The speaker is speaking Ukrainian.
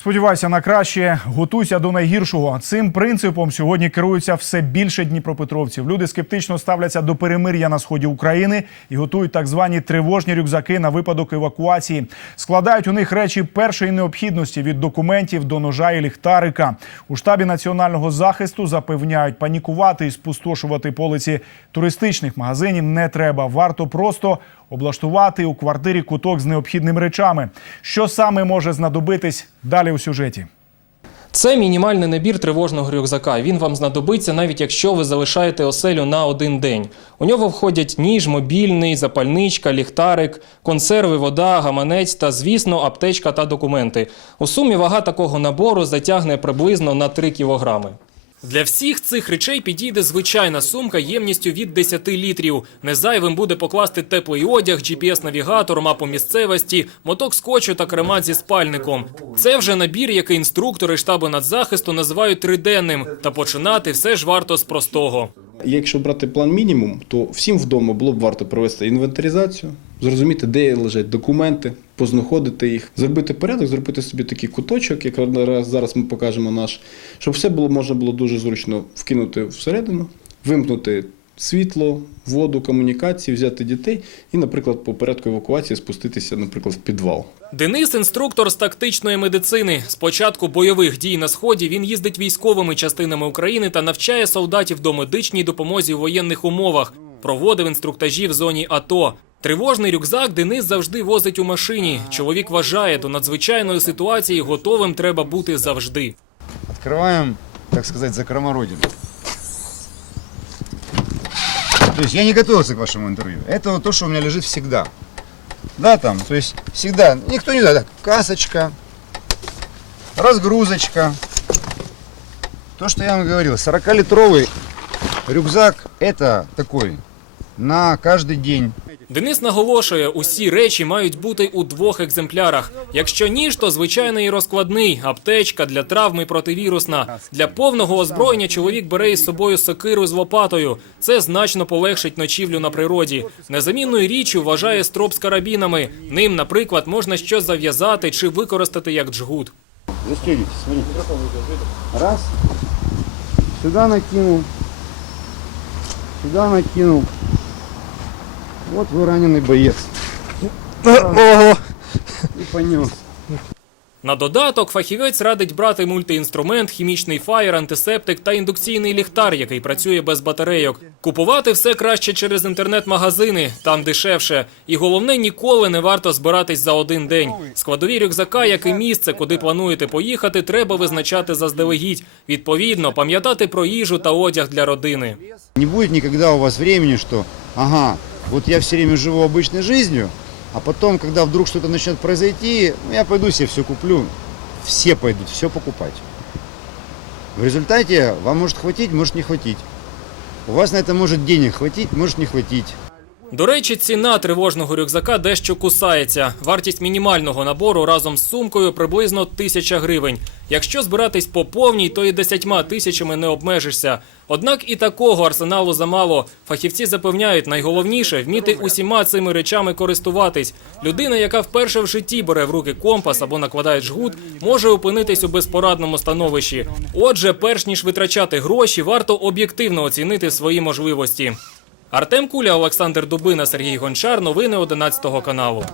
Сподівайся на краще, готуйся до найгіршого. Цим принципом сьогодні керуються все більше дніпропетровців. Люди скептично ставляться до перемир'я на сході України і готують так звані тривожні рюкзаки на випадок евакуації. Складають у них речі першої необхідності від документів до ножа і ліхтарика. У штабі національного захисту запевняють, панікувати і спустошувати полиці туристичних магазинів не треба. Варто просто облаштувати у квартирі куток з необхідними речами. Що саме може знадобитись далі у сюжеті? Це мінімальний набір тривожного рюкзака. Він вам знадобиться навіть якщо ви залишаєте оселю на один день. У нього входять ніж, мобільний, запальничка, ліхтарик, консерви, вода, гаманець та, звісно, аптечка та документи. У сумі вага такого набору затягне приблизно на 3 кілограми. Для всіх цих речей підійде звичайна сумка ємністю від 10 літрів. Незайвим буде покласти теплий одяг, GPS-навігатор, мапу місцевості, моток скотчу та кремат зі спальником. Це вже набір, який інструктори штабу надзахисту називають триденним. Та починати все ж варто з простого. Якщо брати план мінімум, то всім вдома було б варто провести інвентаризацію, зрозуміти, де лежать документи, познаходити їх, зробити порядок, зробити собі такий куточок, як зараз ми покажемо наш, щоб все було можна було дуже зручно вкинути всередину, вимкнути світло, воду, комунікації, взяти дітей і, наприклад, по порядку евакуації спуститися, наприклад, в підвал. Денис інструктор з тактичної медицини. З початку бойових дій на сході він їздить військовими частинами України та навчає солдатів до медичній допомозі у воєнних умовах. Проводив інструктажі в зоні АТО. Тривожний рюкзак Денис завжди возить у машині. Чоловік вважає, до надзвичайної ситуації готовим треба бути завжди. Открываем, так сказать, закрома Родины. То есть я не готовился к вашему интервью. Это вот то, что у меня лежит всегда. Да, там, то есть всегда, никто не знает, касочка, разгрузочка. То, что я вам говорил, 40-литровый рюкзак, это такой, на каждый день. Денис наголошує, усі речі мають бути у двох екземплярах. Якщо ніж, то звичайний розкладний, аптечка для травми противірусна. Для повного озброєння чоловік бере із собою сокиру з лопатою. Це значно полегшить ночівлю на природі. Незамінною річчю вважає строп з карабінами. Ним, наприклад, можна щось зав'язати чи використати як джгут. Застегивайте, смотрите. Раз. Сюда накинул. Сюда накинул. Вот вы раненый боец. Ого! И понес. На додаток фахівець радить брати мультиінструмент, хімічний фаєр, антисептик та індукційний ліхтар, який працює без батарейок. Купувати все краще через інтернет-магазини, там дешевше. І головне, ніколи не варто збиратись за один день. Складові рюкзака, як і місце, куди плануєте поїхати, треба визначати заздалегідь. Відповідно, пам'ятати про їжу та одяг для родини. Не будет никогда у вас времени, что, ага, вот я все время живу обычной жизнью, а потом, когда вдруг что-то начнет произойти, ну, я пойду себе все куплю. Все пойдут все покупать. В результате вам может хватить, может не хватить. У вас на это может денег хватить, может не хватить. До речі, ціна тривожного рюкзака дещо кусається. Вартість мінімального набору разом з сумкою приблизно тисяча гривень. Якщо збиратись по повній, то і десятьма тисячами не обмежишся. Однак і такого арсеналу замало. Фахівці запевняють, найголовніше вміти усіма цими речами користуватись. Людина, яка вперше в житті бере в руки компас або накладає жгут, може опинитись у безпорадному становищі. Отже, перш ніж витрачати гроші, варто об'єктивно оцінити свої можливості. Артем Куля, Олександр Дубина, Сергій Гончар. Новини 11 каналу.